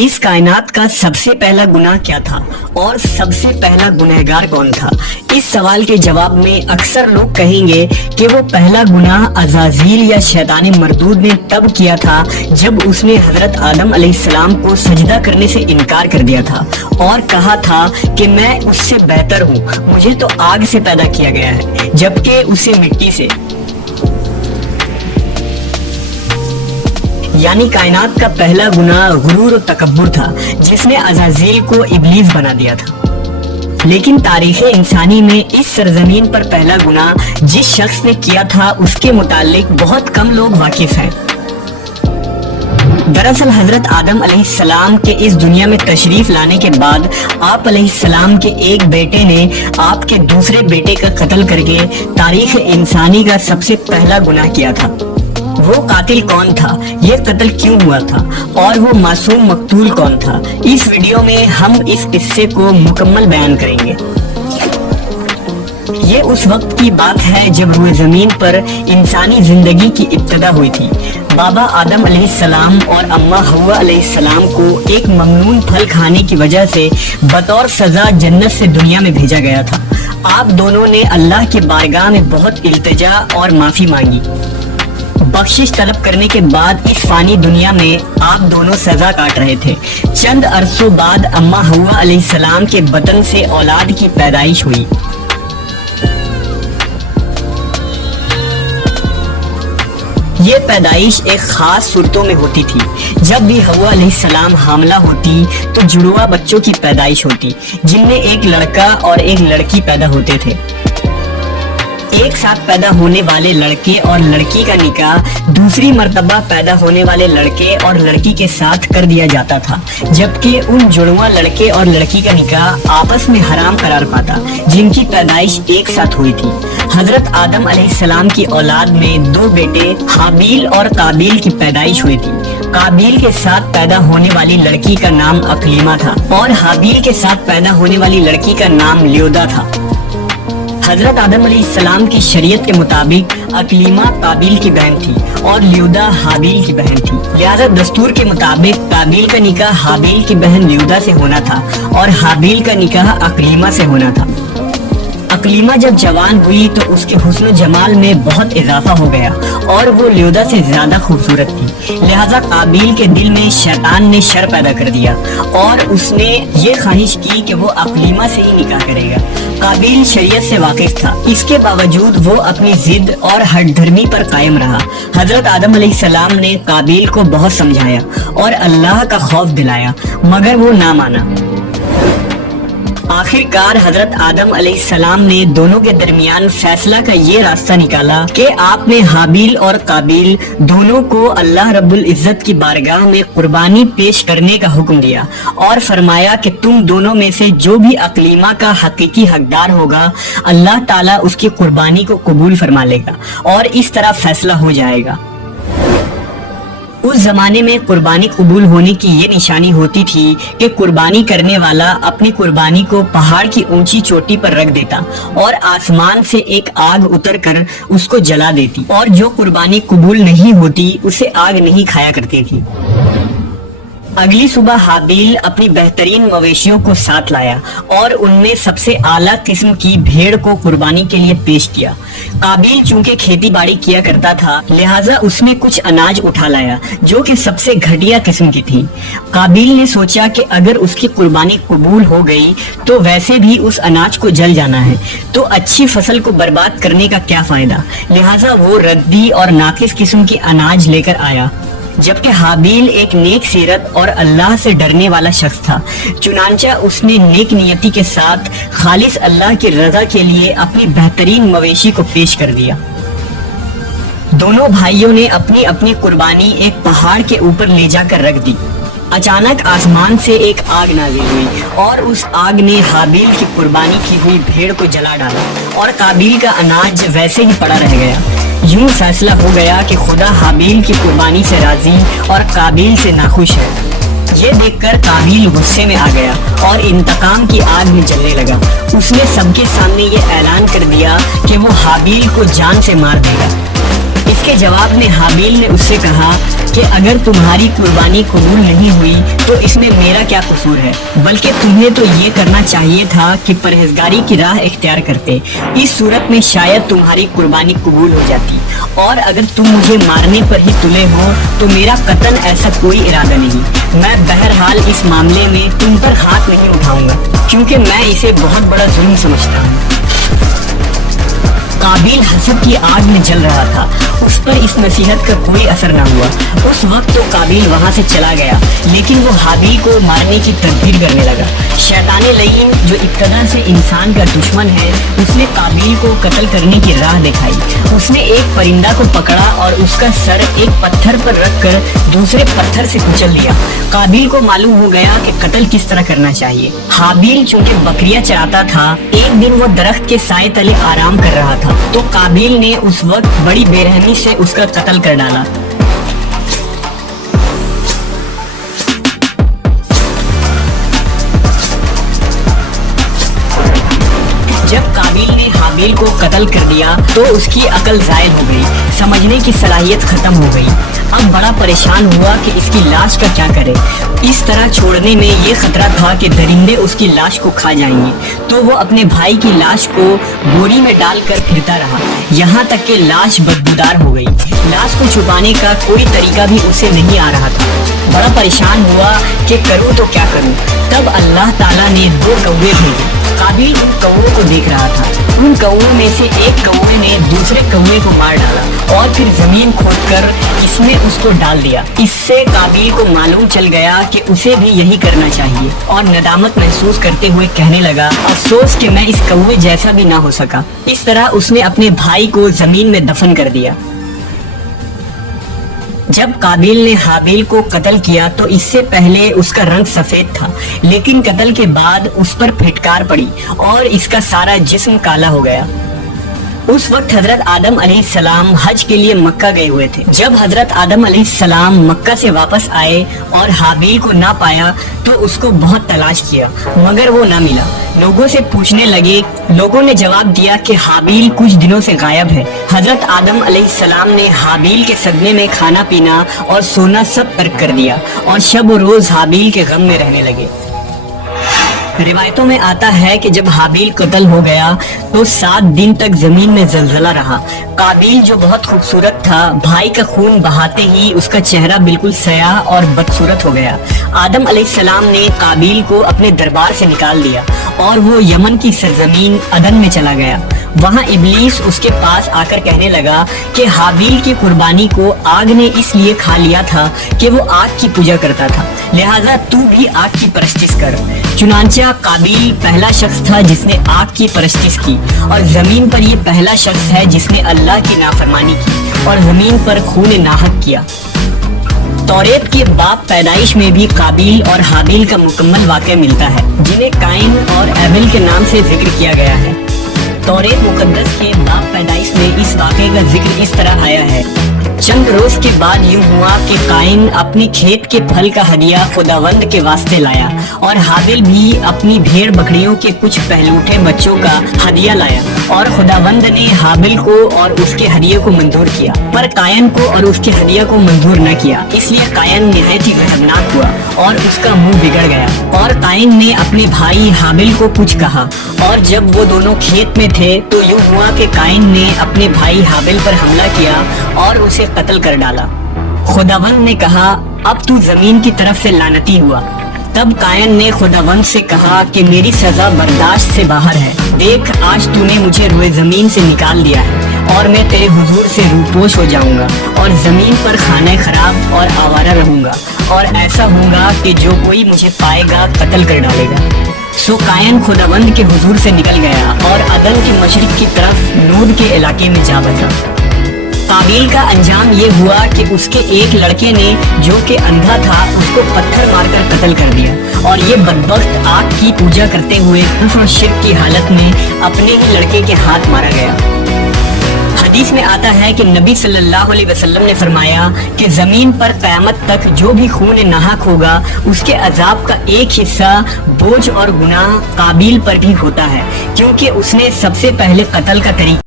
اس کائنات کا سب سے پہلا گناہ کیا تھا اور سب سے پہلا گنہگار کون تھا؟ اس سوال کے جواب میں اکثر لوگ کہیں گے کہ وہ پہلا گناہ عزازیل یا شیطان مردود نے تب کیا تھا جب اس نے حضرت آدم علیہ السلام کو سجدہ کرنے سے انکار کر دیا تھا اور کہا تھا کہ میں اس سے بہتر ہوں، مجھے تو آگ سے پیدا کیا گیا ہے جبکہ اسے مٹی سے۔ یعنی کائنات کا پہلا گناہ غرور و تکبر تھا جس نے عزازیل کو ابلیس بنا دیا تھا۔ لیکن تاریخ انسانی میں اس سرزمین پر پہلا گناہ جس شخص نے کیا تھا اس کے متعلق بہت کم لوگ واقف ہیں۔ دراصل حضرت آدم علیہ السلام کے اس دنیا میں تشریف لانے کے بعد آپ علیہ السلام کے ایک بیٹے نے آپ کے دوسرے بیٹے کا قتل کر کے تاریخ انسانی کا سب سے پہلا گناہ کیا تھا۔ وہ قاتل کون تھا؟ یہ قتل کیوں ہوا تھا؟ اور وہ معصوم مقتول کون تھا؟ اس ویڈیو میں ہم اس قصے کو مکمل بیان کریں گے۔ یہ اس وقت کی بات ہے جب روئے زمین پر انسانی زندگی کی ابتدا ہوئی تھی۔ بابا آدم علیہ السلام اور اماں حوا علیہ السلام کو ایک ممنون پھل کھانے کی وجہ سے بطور سزا جنت سے دنیا میں بھیجا گیا تھا۔ آپ دونوں نے اللہ کی بارگاہ میں بہت التجا اور معافی مانگی۔ بخشش طلب کرنے کے بعد اس فانی دنیا میں آپ دونوں سزا کاٹ رہے تھے۔ چند عرصوں بعد اماں حوا علیہ السلام کے بطن سے اولاد کی پیدائش ہوئی۔ یہ پیدائش ایک خاص صورتوں میں ہوتی تھی۔ جب بھی حوا علیہ السلام حاملہ ہوتی تو جڑواں بچوں کی پیدائش ہوتی جن میں ایک لڑکا اور ایک لڑکی پیدا ہوتے تھے۔ ایک ساتھ پیدا ہونے والے لڑکے اور لڑکی کا نکاح دوسری مرتبہ پیدا ہونے والے لڑکے اور لڑکی کے ساتھ کر دیا جاتا تھا، جبکہ ان جڑواں لڑکے اور لڑکی کا نکاح آپس میں حرام قرار پاتا جن کی پیدائش ایک ساتھ ہوئی تھی۔ حضرت آدم علیہ السلام کی اولاد میں دو بیٹے حابیل اور قابیل کی پیدائش ہوئی تھی۔ قابیل کے ساتھ پیدا ہونے والی لڑکی کا نام اقلیمہ تھا اور حابیل کے ساتھ پیدا ہونے والی لڑکی کا نام لیودا تھا۔ حضرت آدم علیہ السلام کی شریعت کے مطابق اقلیمہ قابیل کی بہن تھی اور لیودا حابیل کی بہن تھی، لہذا دستور کے مطابق قابیل کا نکاح حابیل کی بہن لیودا سے ہونا تھا اور حابیل کا نکاح اقلیمہ سے ہونا تھا۔ اقلیمہ جب جوان ہوئی تو اس کے حسن و جمال میں بہت اضافہ ہو گیا اور وہ لیودا سے زیادہ خوبصورت تھی، لہذا قابیل کے دل میں شیطان نے شر پیدا کر دیا اور اس نے یہ خواہش کی کہ وہ اقلیمہ سے ہی نکاح کرے گا۔ قابیل شریعت سے واقف تھا، اس کے باوجود وہ اپنی ضد اور ہٹ دھرمی پر قائم رہا۔ حضرت آدم علیہ السلام نے قابیل کو بہت سمجھایا اور اللہ کا خوف دلایا مگر وہ نہ مانا۔ آخر کار حضرت آدم علیہ السلام نے دونوں کے درمیان فیصلہ کا یہ راستہ نکالا کہ آپ نے حابیل اور قابیل دونوں کو اللہ رب العزت کی بارگاہ میں قربانی پیش کرنے کا حکم دیا اور فرمایا کہ تم دونوں میں سے جو بھی اقلیمہ کا حقیقی حقدار ہوگا اللہ تعالیٰ اس کی قربانی کو قبول فرما لے گا اور اس طرح فیصلہ ہو جائے گا۔ اس زمانے میں قربانی قبول ہونے کی یہ نشانی ہوتی تھی کہ قربانی کرنے والا اپنی قربانی کو پہاڑ کی اونچی چوٹی پر رکھ دیتا اور آسمان سے ایک آگ اتر کر اس کو جلا دیتی، اور جو قربانی قبول نہیں ہوتی اسے آگ نہیں کھایا کرتی تھی۔ اگلی صبح حابیل اپنی بہترین مویشیوں کو ساتھ لایا اور ان میں سب سے اعلیٰ قسم کی بھیڑ کو قربانی کے لیے پیش کیا۔ قابیل چونکہ کھیتی باڑی کیا کرتا تھا لہٰذا اس نے کچھ اناج اٹھا لایا جو کہ سب سے گھٹیا قسم کی تھی۔ قابیل نے سوچا کہ اگر اس کی قربانی قبول ہو گئی تو ویسے بھی اس اناج کو جل جانا ہے، تو اچھی فصل کو برباد کرنے کا کیا فائدہ، لہٰذا وہ ردی اور ناقص قسم کی اناج لے کر آیا۔ جبکہ حابیل ایک نیک سیرت اور اللہ سے ڈرنے والا شخص تھا، چنانچہ اس نے نیک نیتی کے ساتھ خالص اللہ کی رضا کے لیے اپنی بہترین مویشی کو پیش کر دیا۔ دونوں بھائیوں نے اپنی اپنی قربانی ایک پہاڑ کے اوپر لے جا کر رکھ دی۔ اچانک آسمان سے ایک آگ نازل ہوئی اور اس آگ نے حابیل کی قربانی کی ہوئی بھیڑ کو جلا ڈالا اور قابیل کا اناج ویسے ہی پڑا رہ گیا۔ یوں فیصلہ ہو گیا کہ خدا حابیل کی قربانی سے راضی اور قابیل سے ناخوش ہے۔ یہ دیکھ کر قابیل غصے میں آ گیا اور انتقام کی آگ میں جلنے لگا۔ اس نے سب کے سامنے یہ اعلان کر دیا کہ وہ حابیل کو جان سے مار دے گا۔ اس کے جواب میں حابیل نے اس سے کہا، کہ اگر تمہاری قربانی قبول نہیں ہوئی تو اس میں میرا کیا قصور ہے، بلکہ تمہیں تو یہ کرنا چاہیے تھا کہ پرہیزگاری کی راہ اختیار کرتے، اس صورت میں شاید تمہاری قربانی قبول ہو جاتی، اور اگر تم مجھے مارنے پر ہی تلے ہو تو میرا قطعاً ایسا کوئی ارادہ نہیں، میں بہرحال اس معاملے میں تم پر ہاتھ نہیں اٹھاؤں گا، کیونکہ میں اسے بہت بڑا ظلم سمجھتا ہوں۔ قابیل حسد کی آگ میں جل رہا تھا، اس پر اس نصیحت کا کوئی اثر نہ ہوا۔ اس وقت تو قابیل وہاں سے چلا گیا، لیکن وہ حابیل کو مارنے کی تدبیر کرنے لگا۔ شیطان لعین جو ابتدا سے انسان کا دشمن ہے، اس نے قابیل کو قتل کرنے کی راہ دکھائی۔ اس نے ایک پرندہ کو پکڑا اور اس کا سر ایک پتھر پر رکھ کر دوسرے پتھر سے کچل دیا۔ قابیل کو معلوم ہو گیا کہ قتل کس طرح کرنا چاہیے۔ حابیل چونکہ بکریاں چراتا تھا، ایک دن وہ درخت کے سائے تلے آرام کر رہا تھا، تو قابیل نے اس وقت بڑی بے رحمی سے اس کا قتل کر ڈالا۔ جب قابیل نے حابیل کو قتل کر دیا تو اس کی عقل زائل ہو گئی، سمجھنے کی صلاحیت ختم ہو گئی۔ اب بڑا پریشان ہوا کہ اس کی لاش کا کیا کرے۔ اس طرح چھوڑنے میں یہ خطرہ تھا کہ درندے اس کی لاش کو کھا جائیں گے، تو وہ اپنے بھائی کی لاش کو بوری میں ڈال کر پھرتا رہا، یہاں تک کہ لاش بدبودار ہو گئی۔ لاش کو چھپانے کا کوئی طریقہ بھی اسے نہیں آ رہا تھا۔ بڑا پریشان ہوا کہ کروں تو کیا کروں۔ تب اللہ تعالیٰ نے 2 کوے بھیجے۔ قابیل ان کووں کو دیکھ رہا تھا۔ ان کووں میں سے ایک کوے نے دوسرے کوے کو مار ڈالا اور پھر زمین کھود کر اس میں اس کو ڈال دیا۔ اس سے قابیل کو معلوم چل گیا کہ اسے بھی یہی کرنا چاہیے، اور ندامت محسوس کرتے ہوئے کہنے لگا، افسوس کہ میں اس کوے جیسا بھی نہ ہو سکا۔ اس طرح اس نے اپنے بھائی کو زمین میں دفن کر دیا۔ جب قابیل نے حابیل کو قتل کیا تو اس سے پہلے اس کا رنگ سفید تھا، لیکن قتل کے بعد اس پر پھٹکار پڑی اور اس کا سارا جسم کالا ہو گیا۔ اس وقت حضرت آدم علیہ السلام حج کے لیے مکہ گئے ہوئے تھے۔ جب حضرت آدم علیہ السلام مکہ سے واپس آئے اور حابیل کو نہ پایا تو اس کو بہت تلاش کیا، مگر وہ نہ ملا۔ لوگوں سے پوچھنے لگے، لوگوں نے جواب دیا کہ حابیل کچھ دنوں سے غائب ہے۔ حضرت آدم علیہ السلام نے حابیل کے صدمے میں کھانا پینا اور سونا سب ترک کر دیا اور شب و روز حابیل کے غم میں رہنے لگے۔ روایتوں میں آتا ہے کہ جب حابیل قتل ہو گیا تو 7 دن تک زمین میں زلزلہ رہا۔ قابیل جو بہت خوبصورت تھا، بھائی کا خون بہاتے ہی اس کا چہرہ بالکل سیاہ اور بدصورت ہو گیا۔ آدم علیہ السلام نے قابیل کو اپنے دربار سے نکال دیا اور وہ یمن کی سرزمین عدن میں چلا گیا۔ وہاں ابلیس اس کے پاس آ کر کہنے لگا کہ حابیل کی قربانی کو آگ نے اس لیے کھا لیا تھا کہ وہ آگ کی پوجا کرتا تھا، لہذا تو بھی آگ کی پرستش کر۔ چنانچہ قابیل پہلا شخص تھا جس نے آگ کی پرستش کی، اور زمین پر یہ پہلا شخص ہے جس نے اللہ کی نافرمانی کی اور زمین پر خون ناحق کیا۔ توریت کے باب پیدائش میں بھی قابیل اور حابیل کا مکمل واقعہ ملتا ہے، جنہیں قائن اور ایبل کے نام سے ذکر کیا گیا ہے۔ توریت مقدس کے باب پیدائش میں اس واقعے کا ذکر اس طرح آیا ہے، چند روز کے بعد یوں ہوا کہ قائن اپنی کھیت کے پھل کا ہدیہ خداوند کے واسطے لایا، اور حابیل بھی اپنی بھیڑ بکریوں کے کچھ پہلوٹے بچوں کا ہدیہ لایا، اور خداوند نے حابیل کو اور اس کے ہدیے کو منظور کیا، پر قائن کو اور اس کے ہدیہ کو منظور نہ کیا۔ اس لیے قائن نہایت ہی غضبناک ہوا اور اس کا منہ بگڑ گیا، اور قائن نے اپنے بھائی حابیل کو کچھ کہا، اور جب وہ دونوں کھیت میں تھے تو یوں ہوا کہ قائن نے اپنے بھائی حابیل پر حملہ کیا اور اسے قتل کر ڈالا۔ خداوند نے کہا، اب تو زمین کی طرف سے لعنتی ہوا۔ تب قائن نے خداوند سے کہا کہ میری سزا برداشت سے باہر ہے، دیکھ آج تو نے مجھے روئے زمین سے نکال دیا ہے، اور میں تیرے حضور سے روپوش ہو جاؤں گا اور زمین پر خانہ خراب اور آوارہ رہوں گا، اور ایسا ہوں گا کہ جو کوئی مجھے پائے گا قتل کر ڈالے گا۔ سو قائن خداوند کے حضور سے نکل گیا اور عدن کے مشرق کی طرف نود کے علاقے میں جا بسا۔ قابیل کا انجام یہ ہوا کہ اس کے ایک لڑکے نے جو کہ اندھا تھا اس کو پتھر مار کر قتل کر دیا، اور یہ بدبخت آگ کی پوجا کرتے ہوئے کفر و شرک کی حالت میں اپنے ہی لڑکے کے ہاتھ مارا گیا۔ حدیث میں آتا ہے کہ نبی صلی اللہ علیہ وسلم نے فرمایا کہ زمین پر قیامت تک جو بھی خون ناحق ہوگا اس کے عذاب کا ایک حصہ بوجھ اور گناہ قابیل پر بھی ہوتا ہے، کیونکہ اس نے سب سے پہلے قتل کا طریقہ